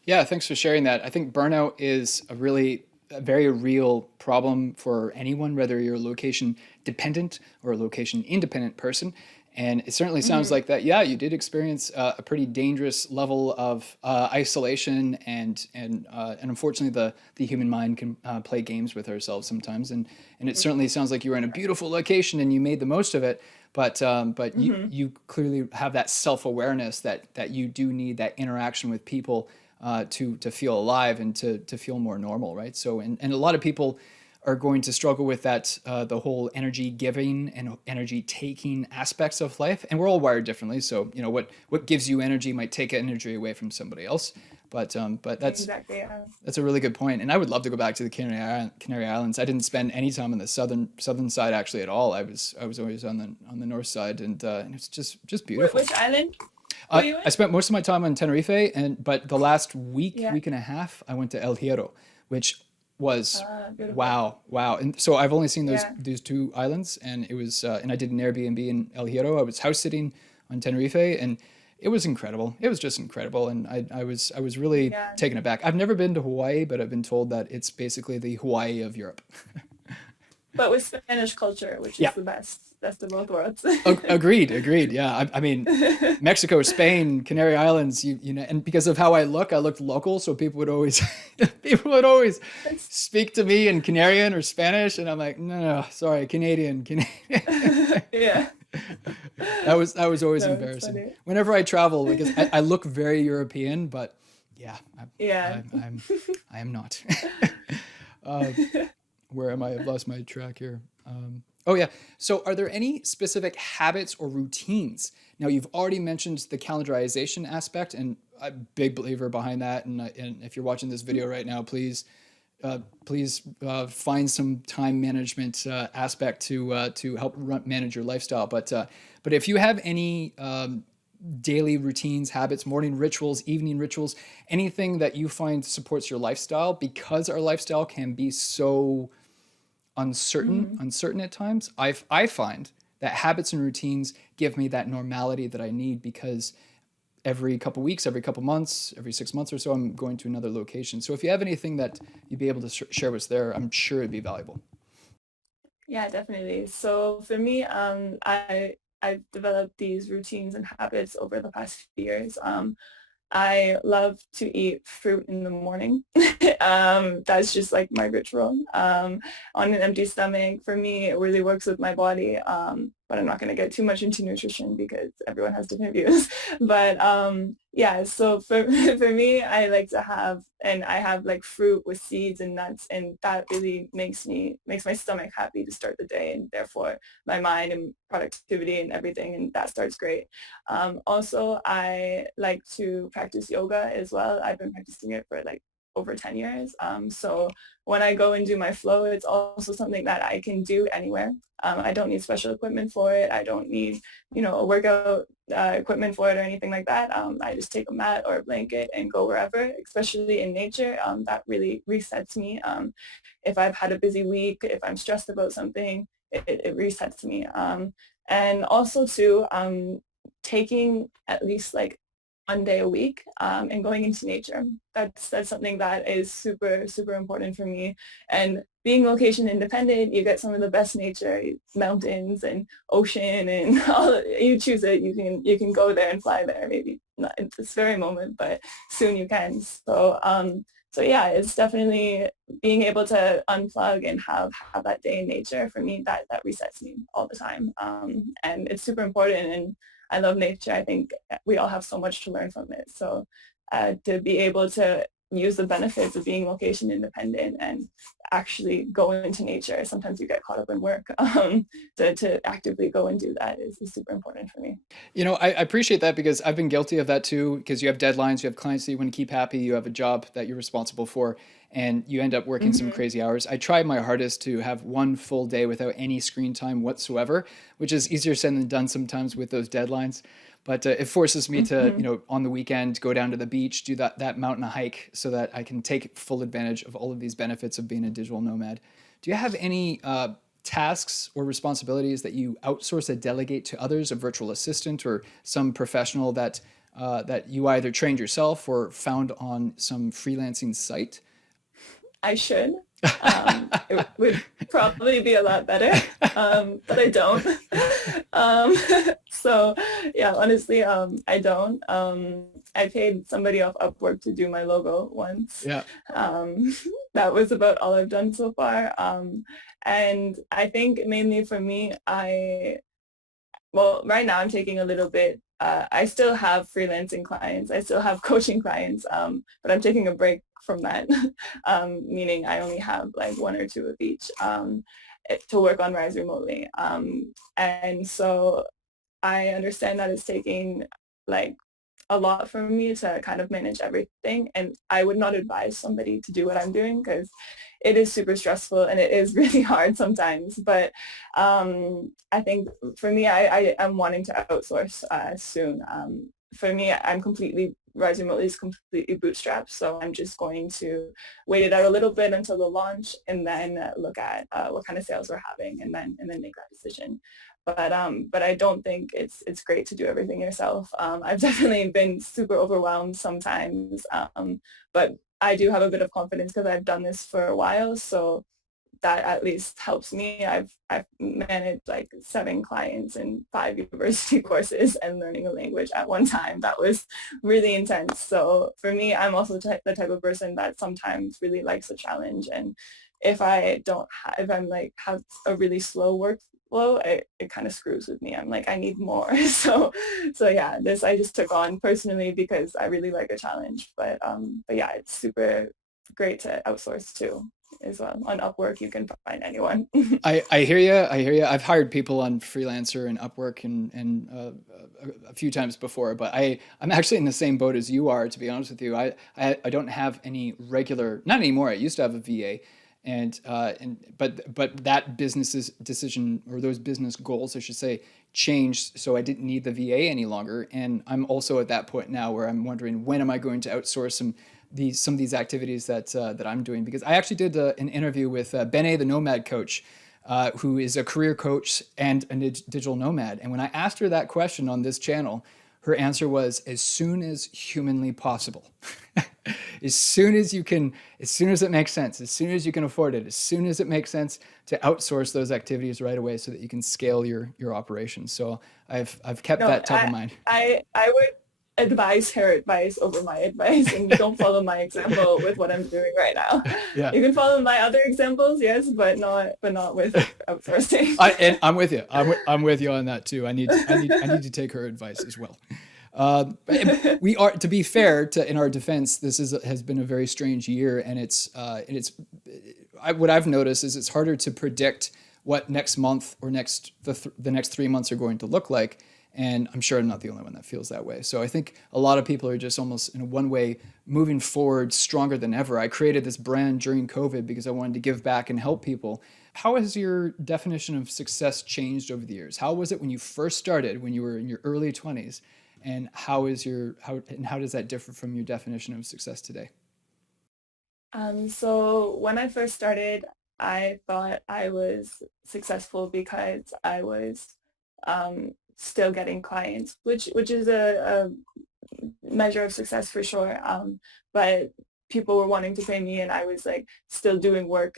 Yeah, thanks for sharing that. I think burnout is a very real problem for anyone, whether you're a location dependent or a location independent person. And it certainly sounds Mm-hmm. like that. Yeah, you did experience a pretty dangerous level of isolation, and unfortunately, the human mind can play games with ourselves sometimes. And it certainly sounds like you were in a beautiful location and you made the most of it. But Mm-hmm. you clearly have that self awareness that you do need that interaction with people to feel alive and to feel more normal, right? So, and a lot of people are going to struggle with that, the whole energy giving and energy taking aspects of life, and we're all wired differently. So, what gives you energy might take energy away from somebody else. But Exactly. that's a really good point, and I would love to go back to the Canary Islands. I didn't spend any time on the southern side actually at all. I was always on the north side, and it's just beautiful. Which island were you I in? spent most of my time on Tenerife, but the last Yeah. week and a half, I went to El Hierro, which was Beautiful. wow. And so I've only seen Yeah. these two islands, and it was, and I did an Airbnb in El Hierro. I was house sitting on Tenerife, and It was incredible. It was just incredible, and I was really Yeah. taken aback. I've never been to Hawaii, but I've been told that it's basically the Hawaii of Europe. But with Spanish culture, which Yeah, is the best of both worlds. agreed, agreed. Yeah, I mean, Mexico, Spain, Canary Islands. You know, and because of how I looked local, so people would always people would always That's, speak to me in Canarian or Spanish, and I'm like, no, no, sorry, Canadian, Canadian. yeah. That was always No, it's embarrassing. funny. Whenever I travel, because I look very European, but yeah, Yeah. I am not. uh, where am I? I've lost my track here. Oh yeah. So, are there any specific habits or routines? Now, you've already mentioned the calendarization aspect, and I'm a big believer behind that. And if you're watching this video right now, please find some time management aspect to help manage your lifestyle. But if you have any daily routines, habits, morning rituals, evening rituals, anything that you find supports your lifestyle, because our lifestyle can be so Mhm. uncertain at times. I find that habits and routines give me that normality that I need because every couple weeks, every couple months, every 6 months or so, I'm going to another location. So if you have anything that you'd be able to share with us there, I'm sure it'd be valuable. Yeah, definitely. So for me, I've developed these routines and habits over the past few years. I love to eat fruit in the morning. That's just like my ritual. On an empty stomach, for me, it really works with my body. But I'm not going to get too much into nutrition because everyone has different views. But yeah, so for for me, I like to have, and I have like fruit with seeds and nuts, and that really makes my stomach happy to start the day, and therefore my mind and productivity and everything, and that starts great. Also, I like to practice yoga as well. I've been practicing it for like over 10 years. So when I go and do my flow, it's also something that I can do anywhere. I don't need special equipment for it. I don't need, a workout equipment for it or anything like that. I just take a mat or a blanket and go wherever, especially in nature. That really resets me. If I've had a busy week, if I'm stressed about something, it resets me. And also too, taking at least like 1 day a week and going into nature. That's something that is super, super important for me. And being location independent, you get some of the best nature, mountains and ocean and all. You choose it, you can go there and fly there. Maybe not at this very moment, but soon you can. So yeah, it's definitely being able to unplug and have that day in nature. For me, that resets me all the time. And it's super important. And I love nature. I think we all have so much to learn from it. So to be able to use the benefits of being location independent and actually go into nature. Sometimes you get caught up in work. To actively go and do that is super important for me. I appreciate that because I've been guilty of that too. Because you have deadlines, you have clients that you want to keep happy, you have a job that you're responsible for, and you end up working some Hmm. crazy hours. I try my hardest to have one full day without any screen time whatsoever, which is easier said than done sometimes with those deadlines. But it forces me to, Hmm. on the weekend, go down to the beach, do that mountain hike, so that I can take full advantage of all of these benefits of being a digital nomad. Do you have any tasks or responsibilities that you outsource or delegate to others, a virtual assistant or some professional that you either trained yourself or found on some freelancing site? I should. It would probably be a lot better, but I don't. um, so yeah, honestly, I don't. I paid somebody off Upwork to do my logo once. Yeah. Um, that was about all I've done so far. And I think mainly for me, well, right now I'm taking a little bit. I still have freelancing clients. I still have coaching clients, but I'm taking a break from that, meaning I only have like one or two of each to work on Rise remotely. And so I understand that it's taking like a lot for me to kind of manage everything. And I would not advise somebody to do what I'm doing because it is super stressful and it is really hard sometimes. But I think for me, I am wanting to outsource soon. For me, Rise Remotely is completely bootstrapped. So I'm just going to wait it out a little bit until the launch and then look at what kind of sales we're having and then make that decision. but I don't think it's great to do everything yourself. I've definitely been super overwhelmed sometimes, but I do have a bit of confidence because I've done this for a while, so that at least helps me. I've managed like 7 clients in 5 university courses and learning a language at one time. That was really intense. So for me, I'm also the type of person that sometimes really likes a challenge. And if I don't have, if I'm like have a really slow workflow, it kind of screws with me. I'm like, I need more. So yeah, this I just took on personally because I really like a challenge. But yeah, it's super great to outsource too as well. On Upwork, you can find anyone. I hear you. I hear you. I've hired people on Freelancer and Upwork and a few times before, but I'm actually in the same boat as you are. To be honest with you, I don't have any regular, not anymore. I used to have a VA, and but that business's decision, or those business goals, I should say, changed. So I didn't need the VA any longer, and I'm also at that point now where I'm wondering, when am I going to outsource some of these activities that I'm doing? Because I actually did an interview with Bene, the Nomad coach, who is a career coach and a digital nomad. And when I asked her that question on this channel, her answer was, as soon as humanly possible. As soon as you can, as soon as it makes sense, as soon as you can afford it, as soon as it makes sense to outsource those activities right away so that you can scale your operations. So I've kept No, that top of mind. I would advise her advice over my advice, and don't follow my example with what I'm doing right now. Yeah. You can follow my other examples, yes, but not with outsourcing. And I'm with you. I'm with you on that too. I need to take her advice as well. We are, to be fair, in our defense, this has been a very strange year, and what I've noticed is it's harder to predict what next month or the next 3 months are going to look like. And I'm sure I'm not the only one that feels that way. So I think a lot of people are just almost in one way moving forward stronger than ever. I created this brand during COVID because I wanted to give back and help people. How has your definition of success changed over the years? How was it when you first started, when you were in your early 20s? And how does that differ from your definition of success today? So when I first started, I thought I was successful because I was still getting clients, which is a measure of success for sure. But people were wanting to pay me, and I was like still doing work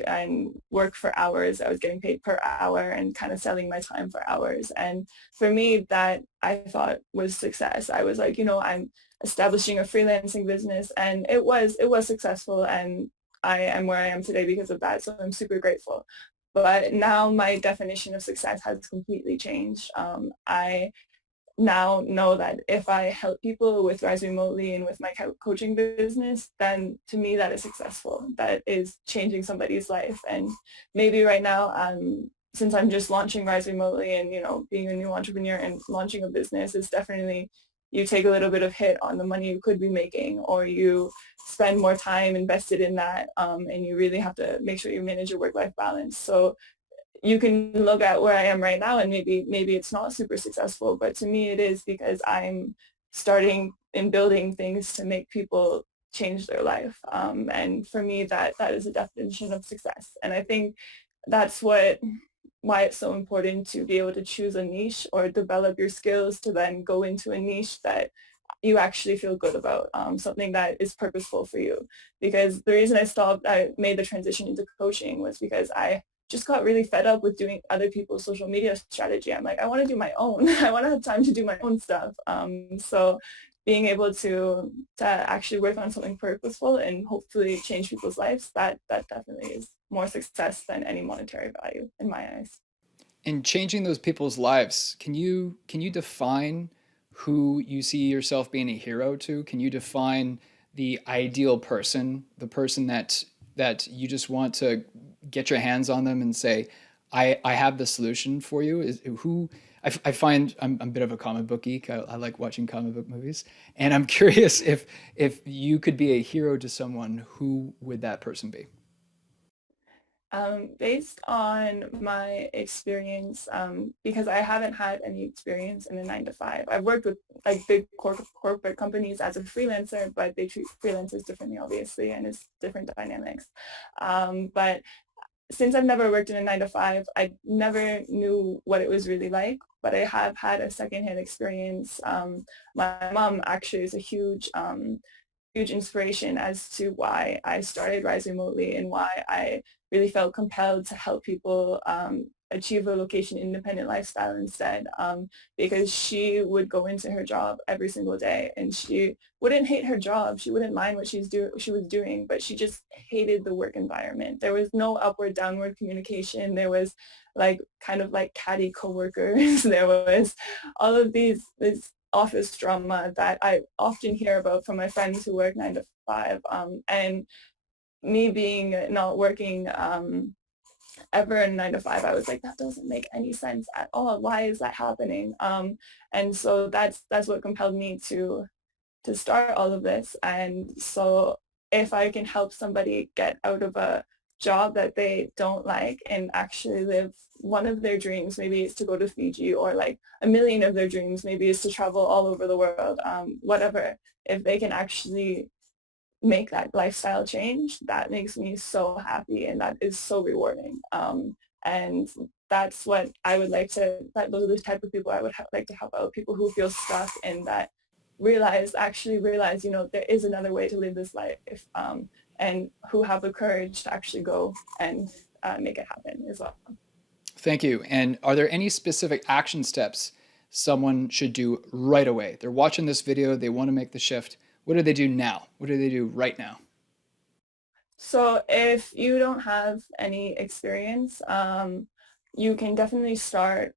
for hours. I was getting paid per hour and kind of selling my time for hours. And for me, that I thought was success. I was like, I'm establishing a freelancing business, and it was successful, and I am where I am today because of that. So I'm super grateful. But now my definition of success has completely changed. I now know that if I help people with Rise Remotely and with my coaching business, then to me that is successful. That is changing somebody's life. And maybe right now, since I'm just launching Rise Remotely and, being a new entrepreneur and launching a business is definitely, you take a little bit of hit on the money you could be making, or you spend more time invested in that, and you really have to make sure you manage your work-life balance. So you can look at where I am right now, and maybe it's not super successful, but to me it is, because I'm starting and building things to make people change their life. And for me, that is a definition of success. And I think that's why it's so important to be able to choose a niche or develop your skills to then go into a niche that you actually feel good about, something that is purposeful for you. Because the reason I made the transition into coaching was because I just got really fed up with doing other people's social media strategy. I'm like, I want to do my own. I want to have time to do my own stuff. So being able to actually work on something purposeful and hopefully change people's lives, that definitely is more success than any monetary value in my eyes. In changing those people's lives, can you define who you see yourself being a hero to? Can you define the ideal person, the person that you just want to get your hands on them and say, I have the solution for you? Is who I find I'm a bit of a comic book geek. I like watching comic book movies, and I'm curious if you could be a hero to someone, who would that person be? Based on my experience, because I haven't had any experience in a 9 to 5. I've worked with like big corporate companies as a freelancer, but they treat freelancers differently, obviously, and it's different dynamics. But since I've never worked in a 9 to 5, I never knew what it was really like, but I have had a secondhand experience. My mom actually is a huge inspiration as to why I started Rise Remotely and why I really felt compelled to help people achieve a location independent lifestyle instead, because she would go into her job every single day and she wouldn't hate her job. She wouldn't mind what she was doing, but she just hated the work environment. There was no upward downward communication. There was like kind of like catty coworkers. There was all of this office drama that I often hear about from my friends who work 9 to 5. And me being not working ever in 9 to 5, I was like, that doesn't make any sense at all. Why is that happening? And so that's what compelled me to start all of this. And so if I can help somebody get out of a job that they don't like and actually live one of their dreams, maybe it's to go to Fiji, or like a million of their dreams, maybe is to travel all over the world, whatever, if they can actually make that lifestyle change, that makes me so happy and that is so rewarding. And that's what I would like to, those are the type of people I would like to help out, people who feel stuck and that actually realize, there is another way to live this life, and who have the courage to actually go and make it happen as well. Thank you. And are there any specific action steps someone should do right away? They're watching this video, they want to make the shift. What do they do now? What do they do right now? So if you don't have any experience, you can definitely start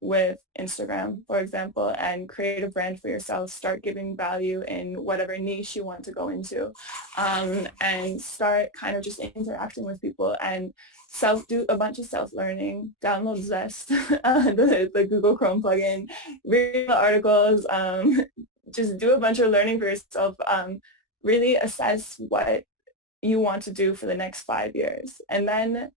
with Instagram, for example, and create a brand for yourself. Start giving value in whatever niche you want to go into, and start kind of just interacting with people and do a bunch of self-learning. Download Zest, the Google Chrome plugin, read the articles, just do a bunch of learning for yourself. Really assess what you want to do for the next 5 years, and then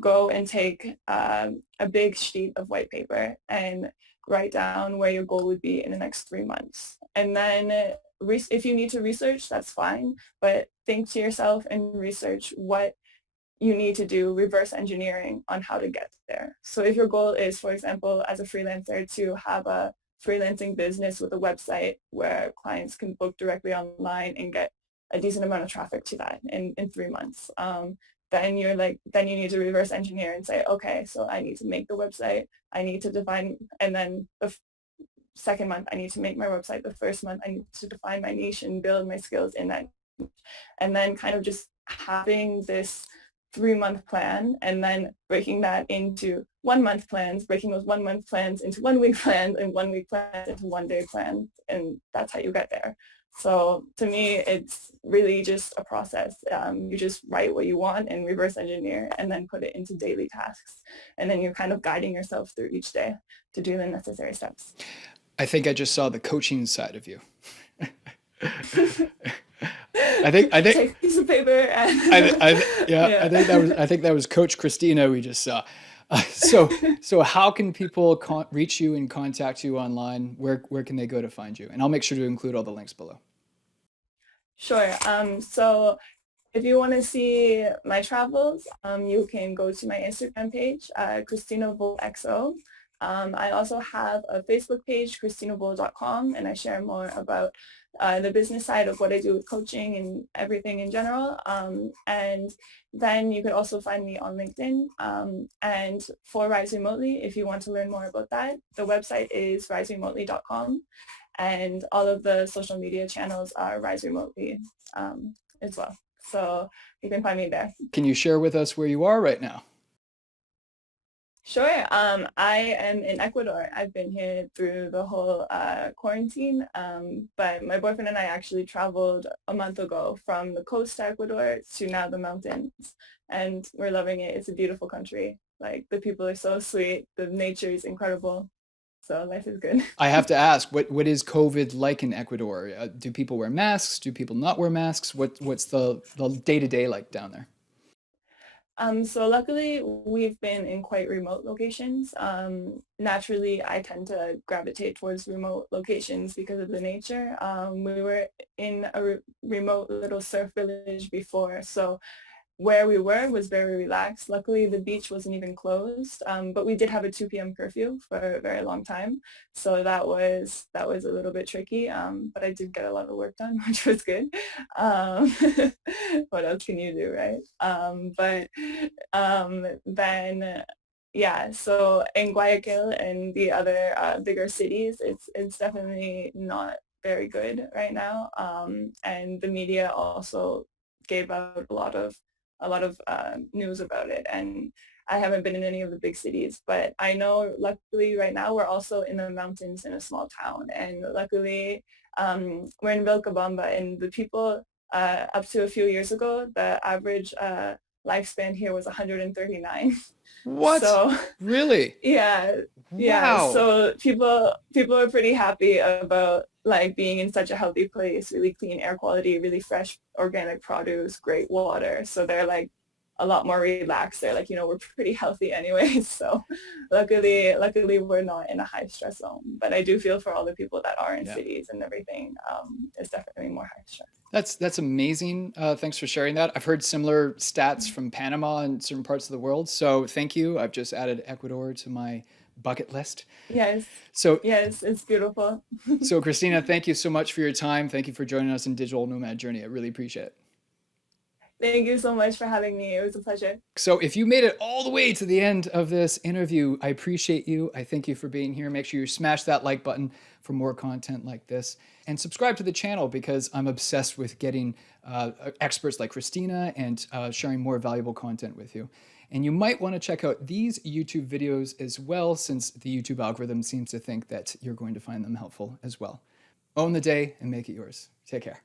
go and take a big sheet of white paper and write down where your goal would be in the next 3 months. And then if you need to research, that's fine, but think to yourself and research what you need to do, reverse engineering on how to get there. So if your goal is, for example, as a freelancer, to have a freelancing business with a website where clients can book directly online and get a decent amount of traffic to that in 3 months, then you need to reverse engineer and say, okay, so I need to make the website, I need to define, and then the second month I need to make my website, the first month I need to define my niche and build my skills in that niche. And then kind of just having this 3-month plan and then breaking that into 1-month plans, breaking those 1-month plans into 1-week plans and 1-week plans into 1-day plans. And that's how you get there. So to me, it's really just a process. You just write what you want and reverse engineer and then put it into daily tasks. And then you're kind of guiding yourself through each day to do the necessary steps. I think I just saw the coaching side of you. I think take a piece of paper and yeah. I think that was Coach Christina we just saw. So how can people reach you and contact you online? Where can they go to find you? And I'll make sure to include all the links below. Sure. So if you want to see my travels, you can go to my Instagram page, Christina Voll XO. I also have a Facebook page, christinavoll.com, and I share more about the business side of what I do with coaching and everything in general. And then you could also find me on LinkedIn. And for Rise Remotely, if you want to learn more about that, the website is riseremotely.com. And all of the social media channels are Rise Remotely as well. So you can find me there. Can you share with us where you are right now? Sure. I am in Ecuador. I've been here through the whole quarantine, but my boyfriend and I actually traveled a month ago from the coast to Ecuador to now the mountains, and we're loving it. It's a beautiful country. Like, the people are so sweet. The nature is incredible. So life is good. I have to ask, what is COVID like in Ecuador? Do people wear masks? Do people not wear masks? What's the day-to-day like down there? So luckily, we've been in quite remote locations. Naturally, I tend to gravitate towards remote locations because of the nature. We were in a remote little surf village before, so where we were was very relaxed. Luckily, the beach wasn't even closed, but we did have a 2 p.m. curfew for a very long time, so that was a little bit tricky. But I did get a lot of work done, which was good. Um, what else can you do, right? Then yeah, so in Guayaquil and the other bigger cities, it's definitely not very good right now. And the media also gave out a lot of news about it. And I haven't been in any of the big cities, but I know luckily right now we're also in the mountains in a small town. And luckily we're in Vilcabamba, and the people up to a few years ago, the average lifespan here was 139. What? So Really? yeah, yeah. Wow. So people are pretty happy about like being in such a healthy place, really clean air quality, really fresh organic produce, great water. So they're like a lot more relaxed. They're like, we're pretty healthy anyways. So luckily we're not in a high stress zone. But I do feel for all the people that are in Yeah. cities and everything. It's definitely more high stress. That's amazing. Thanks for sharing that. I've heard similar stats from Panama and certain parts of the world. So thank you. I've just added Ecuador to my bucket list. Yes, So, yes, it's beautiful. so Christina, thank you so much for your time. Thank you for joining us in Digital Nomad Journey. I really appreciate it. Thank you so much for having me. It was a pleasure. So if you made it all the way to the end of this interview, I appreciate you. I thank you for being here. Make sure you smash that like button for more content like this, and subscribe to the channel because I'm obsessed with getting experts like Christina and sharing more valuable content with you. And you might want to check out these YouTube videos as well, since the YouTube algorithm seems to think that you're going to find them helpful as well. Own the day and make it yours. Take care.